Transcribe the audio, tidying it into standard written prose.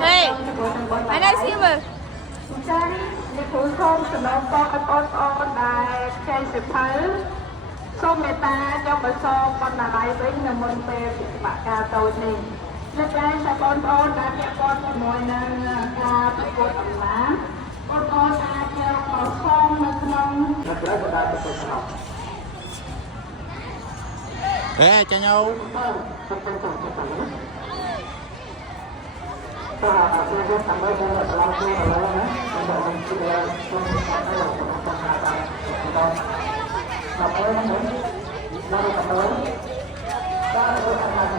Hey, I got silver. ចា៎អ្នកគ្រូសូមសំណូមពរឲ្យបងប្អូនដែលចែកសិភៅសូមមេត្តាយកទៅសងបណ្ណាល័យវិញនៅមុនពេលពិធីការតូចនេះលើកឡើងថាបងប្អូនដែលពាក់ព័ន្ធជាមួយនឹងការប្រកួតអំណាចបងប្អូនអាចយកមកសងនៅក្នុងត្រូវបណ្ដាប្រកួតស្រុកចាញ់អូ បាទអរគុណសម្រាប់ការឡើងខ្លួនឥឡូវណាខ្ញុំបានជម្រាបជូនដល់បងប្អូនតាមដល់ដល់ហើយណាដល់ដល់ដល់ដល់